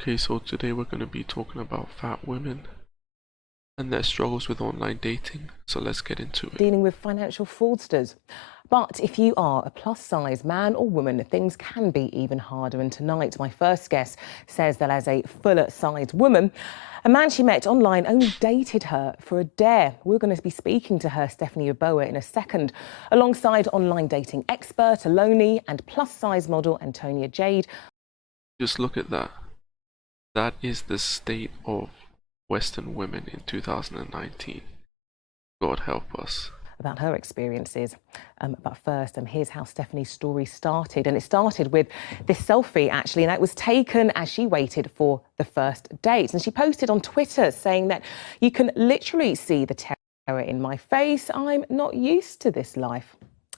Okay, so today we're going to be talking about fat women and their struggles with online dating. So let's get into it. Dealing with financial fraudsters. But if you are a plus-size man or woman, things can be even harder. And tonight, my first guest says that as a fuller-sized woman, a man she met online only dated her for a dare. We're going to be speaking to her, Stephanie Oboa, in a second, alongside online dating expert Aloni and plus-size model Antonia Jade. Just look at that. That is the state of Western women in 2019. God help us. About her experiences. But first, here's how Stephanie's story started. And it started with this selfie, actually, and it was taken as she waited for the first date. And she posted on Twitter saying that you can literally see the terror in my face. I'm not used to this life.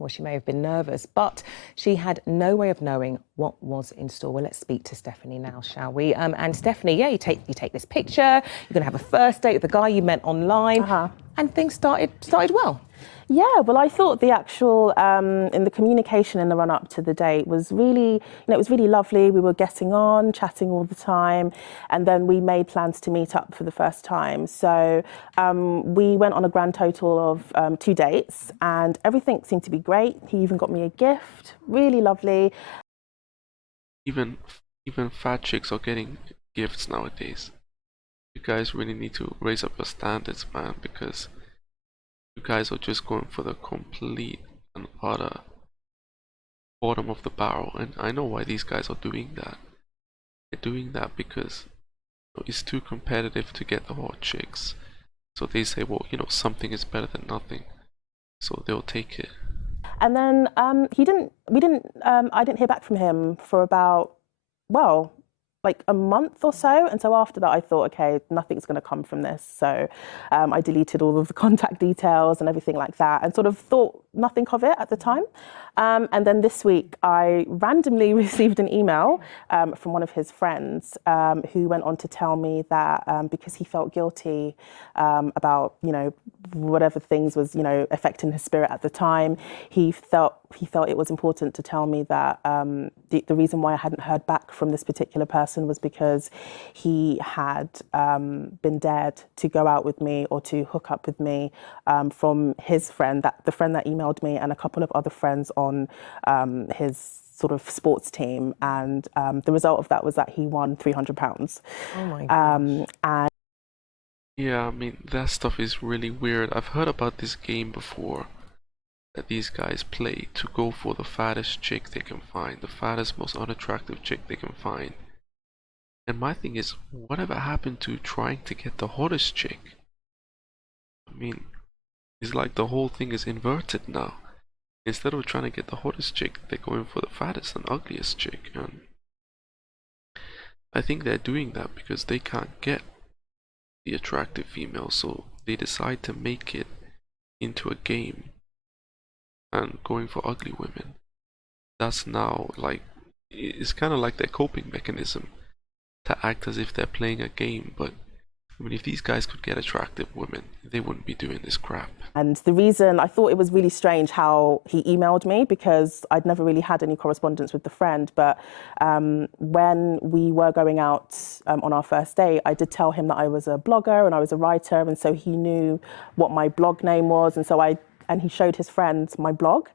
Well, she may have been nervous, but she had no way of knowing what was in store. Well, let's speak to Stephanie now, shall we? And Stephanie, yeah, you take this picture. You're going to have a first date with the guy you met online, and things started well. Yeah, well, I thought the actual in the communication in the run-up to the date was really, it was really lovely. We were getting on, chatting all the time, and then we made plans to meet up for the first time. So we went on a grand total of 2 dates, and everything seemed to be great. He even got me a gift, really lovely. Even fat chicks are getting gifts nowadays. You guys really need to raise up your standards, man, because you guys are just going for the complete and utter bottom of the barrel. And I know why these guys are doing that. They're doing that because it's too competitive to get the hot chicks. So they say, well, something is better than nothing. So they'll take it. And then I didn't hear back from him for about, well, like a month or so. And so after that, I thought, okay, nothing's going to come from this. So I deleted all of the contact details and everything like that, and sort of thought nothing of it at the time. And then this week, I randomly received an email from one of his friends who went on to tell me that because he felt guilty about, whatever things was, affecting his spirit at the time, he felt it was important to tell me that the reason why I hadn't heard back from this particular person was because he had been dared to go out with me or to hook up with me from his friend, the friend that emailed me, and a couple of other friends on his sort of sports team. And the result of that was that he won £300. Oh my gosh. And Yeah, I mean, that stuff is really weird. I've heard about this game before that these guys play to go for the fattest chick they can find, the fattest, most unattractive chick they can find. And my thing is, whatever happened to trying to get the hottest chick? I mean, it's like the whole thing is inverted now. Instead of trying to get the hottest chick, they're going for the fattest and ugliest chick. And I think they're doing that because they can't get the attractive female, so they decide to make it into a game and going for ugly women. That's now like, it's kind of like their coping mechanism to act as if they're playing a game. But I mean, if these guys could get attractive women, they wouldn't be doing this crap. And the reason I thought it was really strange how he emailed me, because I'd never really had any correspondence with the friend. But when we were going out on our first date, I did tell him that I was a blogger and I was a writer. And so he knew what my blog name was. And he showed his friends my blog.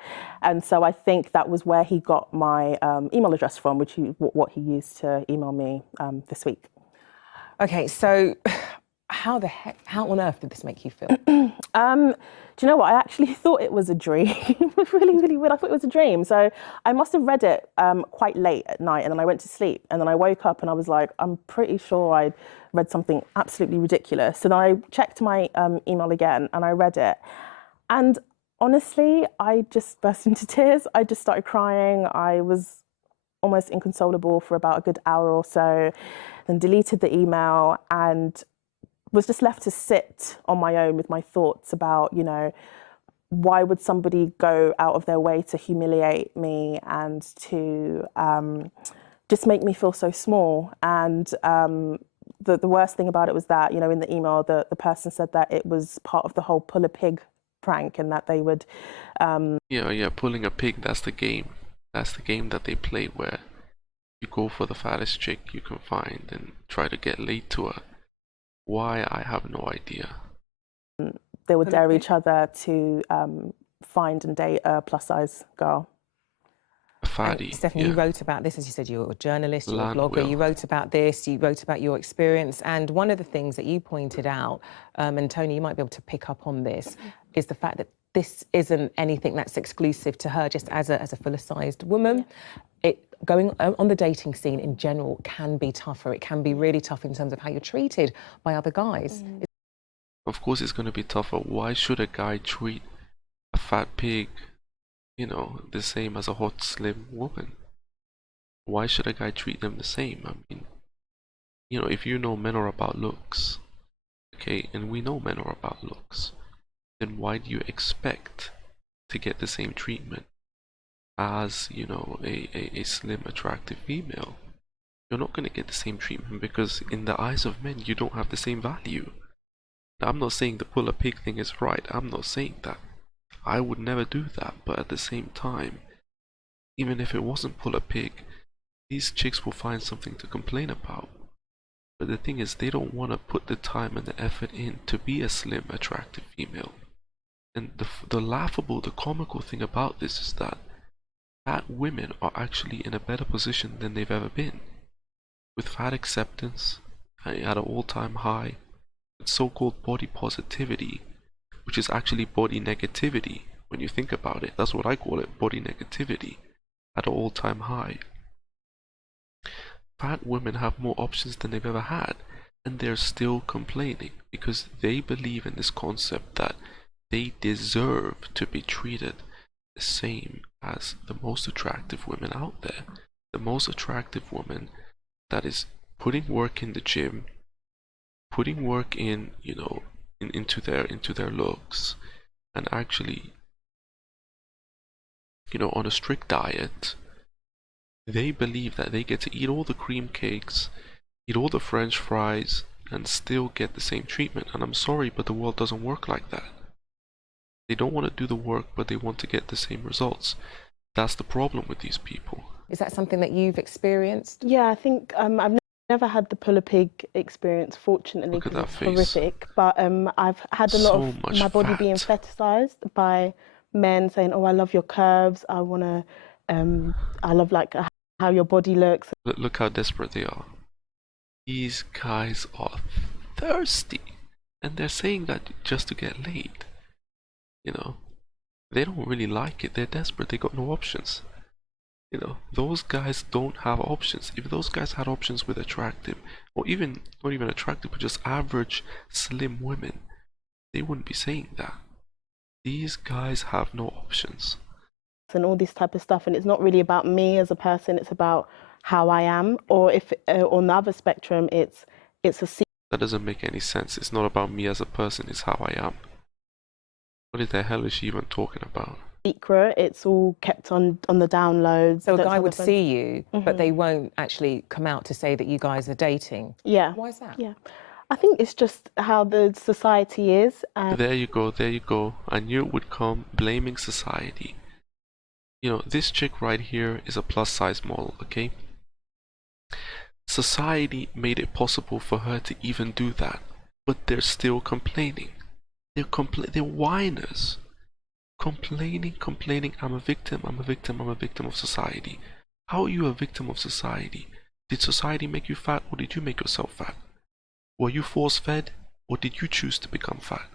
And so I think that was where he got my email address from, what he used to email me this week. Okay, so how on earth did this make you feel? Do you know what? I actually thought it was a dream. It was really, really weird. I thought it was a dream. So I must have read it quite late at night, and then I went to sleep, and then I woke up and I was like, I'm pretty sure I'd read something absolutely ridiculous. So then I checked my email again and I read it. And honestly, I just burst into tears. I just started crying. I was almost inconsolable for about a good hour or so, then deleted the email and was just left to sit on my own with my thoughts about, why would somebody go out of their way to humiliate me and to just make me feel so small. And the worst thing about it was that, in the email, the person said that it was part of the whole pull a pig prank, and that they would Yeah, pulling a pig, that's the game. That's the game that they play where You go for the fattest chick you can find and try to get laid to her. Why, I have no idea. They would dare each other to find and date a plus-size girl. A fatty, Stephanie, yeah. you wrote about this, as you said, you're a journalist, you're a Land blogger, will. you wrote about this, you wrote about your experience, and one of the things that you pointed out, and Tony, you might be able to pick up on this, is the fact that this isn't anything that's exclusive to her just as a fuller-sized woman. Yeah. Going on the dating scene in general can be tougher. It can be really tough in terms of how you're treated by other guys. Of course it's going to be tougher. Why should a guy treat a fat pig, you know, the same as a hot, slim woman? Why should a guy treat them the same? I mean, you know, if you know men are about looks, okay, and we know men are about looks, then why do you expect to get the same treatment as, you know, a slim, attractive female? You're not going to get the same treatment because in the eyes of men, you don't have the same value. Now, I'm not saying the pull a pig thing is right. I'm not saying that. I would never do that. But at the same time, even if it wasn't pull a pig, these chicks will find something to complain about. But the thing is, they don't want to put the time and the effort in to be a slim, attractive female. And the laughable, the comical thing about this is that fat women are actually in a better position than they've ever been. With fat acceptance at an all-time high, with so-called body positivity, which is actually body negativity when you think about it. That's what I call it, body negativity at an all-time high. Fat women have more options than they've ever had, and they're still complaining because they believe in this concept that they deserve to be treated the same as the most attractive women out there. The most attractive woman that is putting work in the gym, putting work in, you know, into their looks, and actually, you know, on a strict diet. They believe that they get to eat all the cream cakes, eat all the French fries, and still get the same treatment. And I'm sorry, but the world doesn't work like that. They don't want to do the work, but they want to get the same results. That's the problem with these people. Is that something that you've experienced? Yeah, I think I've never had the pull a pig experience, fortunately, because it's horrific. But I've had a lot of my body being fetishized by men saying, "Oh, I love your curves. I wanna, I love like how your body looks." Look how desperate they are. These guys are thirsty, and they're saying that just to get laid. You know, they don't really like it. They're desperate. They got no options. You know, those guys don't have options. If those guys had options with attractive, or even not even attractive, but just average slim women, they wouldn't be saying that. These guys have no options. And all this type of stuff, and it's not really about me as a person. It's about how I am, or if on the other spectrum, it's a secret. That doesn't make any sense. It's not about me as a person. It's how I am. What the hell is she even talking about? Secret. It's all kept on the downloads. So a guy would see you, but they won't actually come out to say that you guys are dating. Yeah. Why is that? Yeah. I think it's just how the society is. There you go, there you go. I knew it would come, blaming society. You know, this chick right here is a plus size model, okay? Society made it possible for her to even do that, but they're still complaining. They're whiners. Complaining, I'm a victim of society. How are you a victim of society? Did society make you fat, or did you make yourself fat? Were you force-fed, or did you choose to become fat?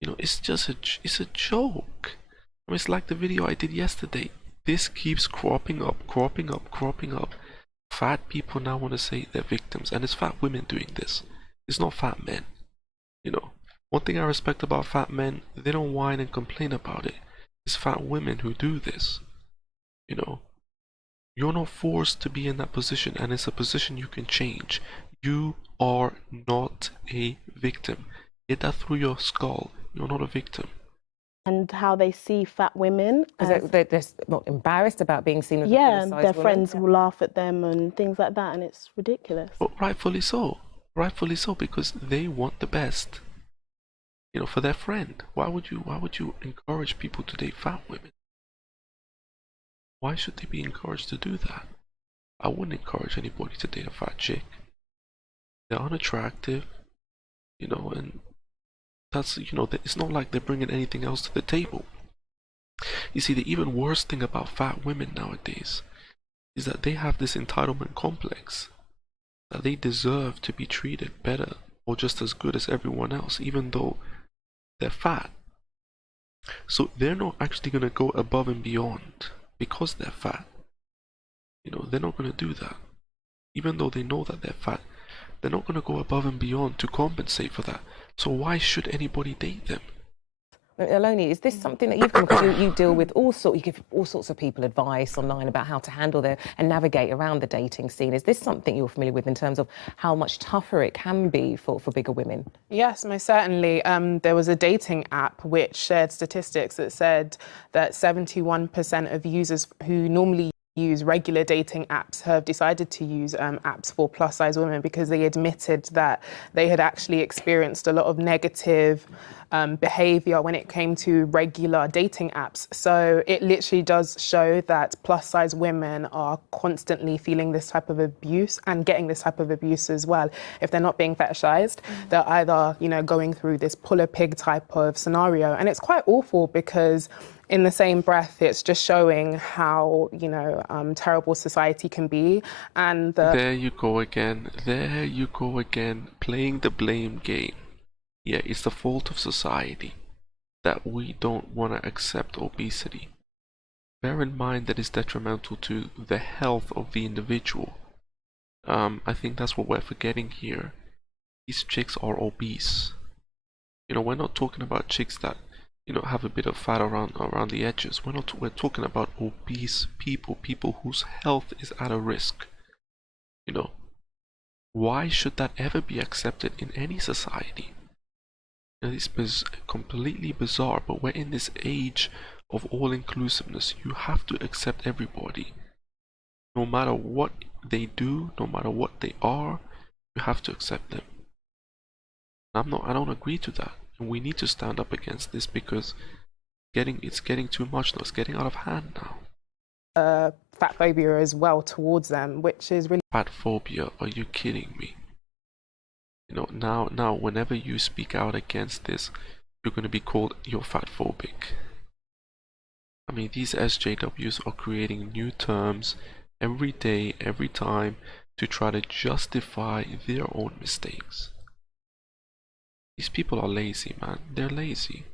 You know, it's just it's a joke. I mean, it's like the video I did yesterday. This keeps cropping up. Fat people now want to say they're victims, and it's fat women doing this. It's not fat men. You know, one thing I respect about fat men, they don't whine and complain about it. It's fat women who do this. You know, you're not forced to be in that position, and it's a position you can change. You are not a victim. Get that through your skull. You're not a victim. And how they see fat women. Because they're not embarrassed about being seen as a full-size woman. Their friends will laugh at them and things like that, and it's ridiculous. But rightfully so. Rightfully so, because they want the best. You know, for their friend. Why would you encourage people to date fat women? Why should they be encouraged to do that? I wouldn't encourage anybody to date a fat chick. They're unattractive, you know, and that's, you know, it's not like they're bringing anything else to the table. You see, the even worse thing about fat women nowadays is that they have this entitlement complex, that they deserve to be treated better or just as good as everyone else, even though they're fat. So they're not actually going to go above and beyond because they're fat. You know, they're not going to do that. Even though they know that they're fat, they're not going to go above and beyond to compensate for that. So why should anybody date them? Aloni, is this something that you've come across? You deal with you give all sorts of people advice online about how to handle and navigate around the dating scene. Is this something you're familiar with in terms of how much tougher it can be for bigger women? Yes, most certainly. There was a dating app which shared statistics that said that 71% of users who normally use regular dating apps have decided to use apps for plus-size women because they admitted that they had actually experienced a lot of negative behaviour when it came to regular dating apps. So it literally does show that plus-size women are constantly feeling this type of abuse and getting this type of abuse as well. If they're not being fetishized, they're either, you know, going through this pull a pig type of scenario. And it's quite awful because in the same breath, it's just showing how, you know, terrible society can be. And there you go again. There you go again, playing the blame game. Yeah, it's the fault of society that we don't want to accept obesity. Bear in mind that it's detrimental to the health of the individual. I think that's what we're forgetting here. These chicks are obese. You know, we're not talking about chicks that, you know, have a bit of fat around the edges. We're talking about obese people whose health is at a risk. You know, why should that ever be accepted in any society? You know, it's completely bizarre, but we're in this age of all-inclusiveness. You have to accept everybody. No matter what they do, no matter what they are, you have to accept them. I don't agree to that. And we need to stand up against this because it's getting too much now. It's getting out of hand now. Fat phobia as well towards them, which is really... Fat phobia? Are you kidding me? You know, now whenever you speak out against this, you're going to be called you're fat phobic. I mean, these SJWs are creating new terms every day, every time, to try to justify their own mistakes. These people are lazy, man. They're lazy.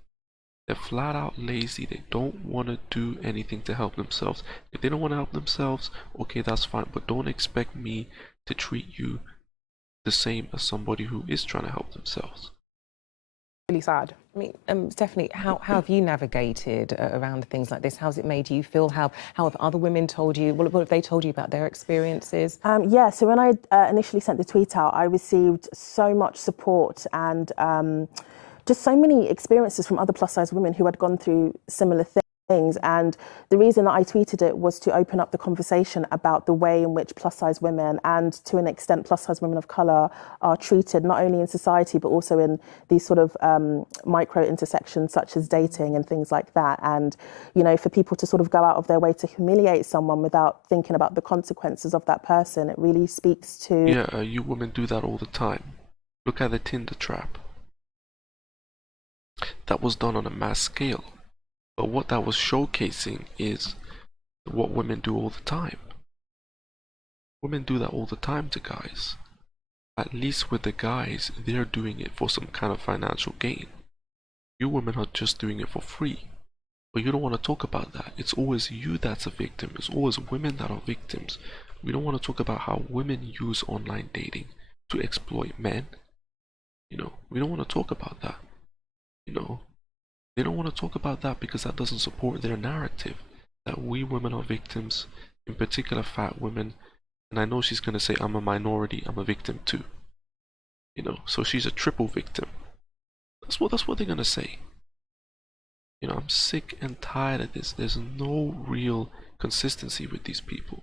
They're flat out lazy. They don't want to do anything to help themselves. If they don't want to help themselves, okay, that's fine. But don't expect me to treat you the same as somebody who is trying to help themselves. Really sad. I mean, Stephanie, how have you navigated around things like this? How's it made you feel? How have other women told you? What have they told you about their experiences? Yeah, so when I initially sent the tweet out, I received so much support and just so many experiences from other plus-size women who had gone through similar things. And the reason that I tweeted it was to open up the conversation about the way in which plus-size women and, to an extent, plus-size women of colour are treated, not only in society, but also in these sort of micro intersections such as dating and things like that. And, you know, for people to sort of go out of their way to humiliate someone without thinking about the consequences of that person, it really speaks to... Yeah, you women do that all the time. Look at the Tinder trap. That was done on a mass scale. But what that was showcasing is what women do all the time. Women do that all the time to guys. At least with the guys, they're doing it for some kind of financial gain. You women are just doing it for free. But you don't want to talk about that. It's always you that's a victim. It's always women that are victims. We don't want to talk about how women use online dating to exploit men. You know, we don't want to talk about that. You know, they don't want to talk about that because that doesn't support their narrative that we women are victims, in particular fat women. And I know she's going to say, I'm a minority, I'm a victim too. You know, so she's a triple victim. That's what they're going to say. You know, I'm sick and tired of this. There's no real consistency with these people.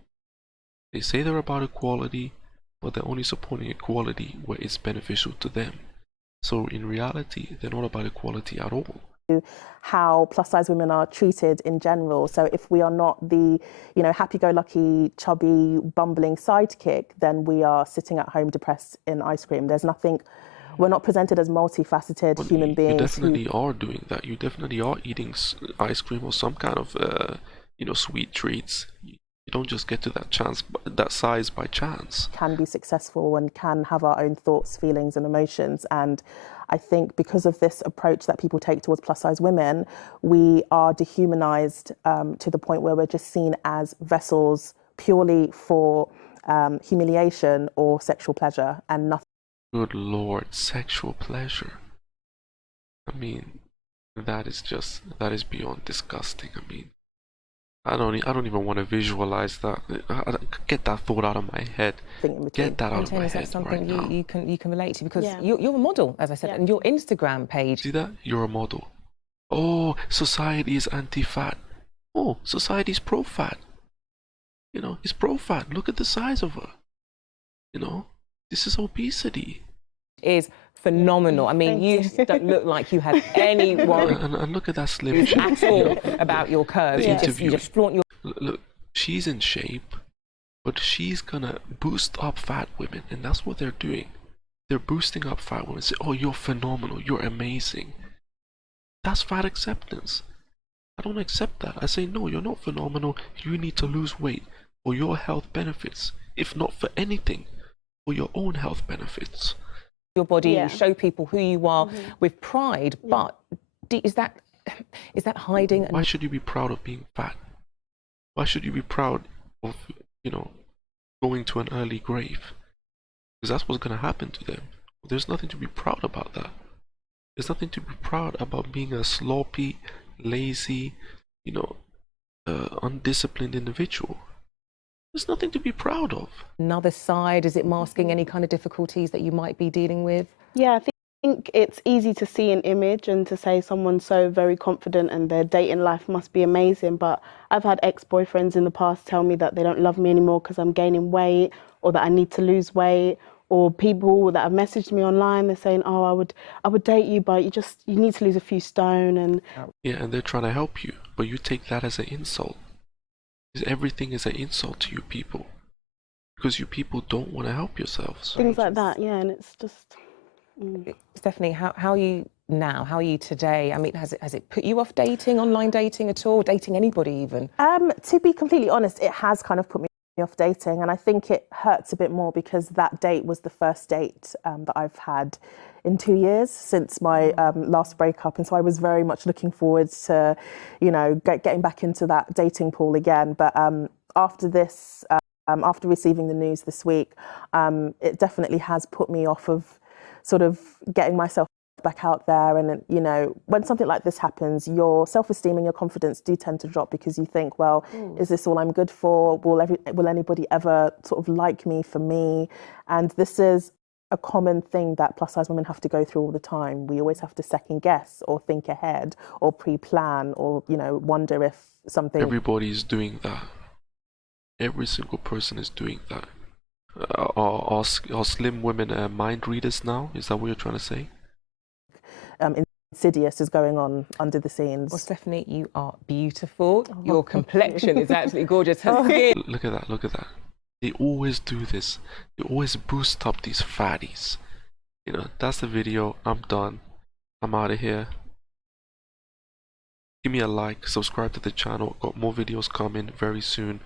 They say they're about equality, but they're only supporting equality where it's beneficial to them. So in reality, they're not about equality at all. how plus size women are treated in general. So if we are not the, happy-go-lucky, chubby, bumbling sidekick, then we are sitting at home depressed in ice cream. There's nothing, we're not presented as multifaceted human beings. You definitely are doing that. You definitely are eating ice cream or some kind of, sweet treats. You don't just get to that size by chance. Can be successful and can have our own thoughts, feelings, and emotions. And I think because of this approach that people take towards plus size women, we are dehumanized to the point where we're just seen as vessels purely for humiliation or sexual pleasure and nothing. Good Lord, sexual pleasure. I mean, that is beyond disgusting. I mean, I don't even want to visualize that. Get that thought out of my head. Get that out of my head right now. You can relate to, because you're a model, as I said, and your Instagram page. See that? You're a model. Oh, society is anti-fat. Oh, society's pro-fat. It's pro-fat. Look at the size of her. This is obesity. Is phenomenal. I mean, you don't look like you have any worry. And look at that slim chick. At all about your curves. You just flaunt your... Look, she's in shape, but she's gonna boost up fat women, and that's what they're doing. They're boosting up fat women. Say, oh, you're phenomenal. You're amazing. That's fat acceptance. I don't accept that. I say, no, you're not phenomenal. You need to lose weight for your health benefits, if not for anything, for your own health benefits. Your body, you show people who you are with pride, but is that hiding? Why should you be proud of being fat? Why should you be proud of, going to an early grave? Because that's what's going to happen to them. There's nothing to be proud about that. There's nothing to be proud about being a sloppy, lazy, undisciplined individual. There's nothing to be proud of. Another side, is it masking any kind of difficulties that you might be dealing with? Yeah, I think it's easy to see an image and to say someone's so very confident and their dating life must be amazing, but I've had ex-boyfriends in the past tell me that they don't love me anymore because I'm gaining weight, or that I need to lose weight, or people that have messaged me online, they're saying, oh, I would date you, but you need to lose a few stone. And yeah, and they're trying to help you, but you take that as an insult. Everything is an insult to you people, because you people don't want to help yourselves. Things like that, yeah, and it's just... Stephanie, how are you now? How are you today? I mean, has it put you off dating, online dating at all, dating anybody even? To be completely honest, it has kind of put me off dating, and I think it hurts a bit more because that date was the first date that I've had in 2 years since my last breakup, and so I was very much looking forward to, getting back into that dating pool again. But after this, after receiving the news this week, it definitely has put me off of sort of getting myself back out there. And when something like this happens, your self-esteem and your confidence do tend to drop, because you think, well, is this all I'm good for? Will anybody ever sort of like me for me? And this is a common thing that plus size women have to go through all the time. We always have to second guess or think ahead or pre-plan or wonder if something... Everybody's doing that. Every single person is doing that. Are slim women mind readers now? Is that what you're trying to say? Insidious is going on under the scenes. Well, Stephanie, you are beautiful. Your complexion is absolutely gorgeous. Her skin... Look at that, look at that. They always do this. They always boost up these fatties. That's the video. I'm done. I'm out of here. Give me a like, subscribe to the channel. Got more videos coming very soon.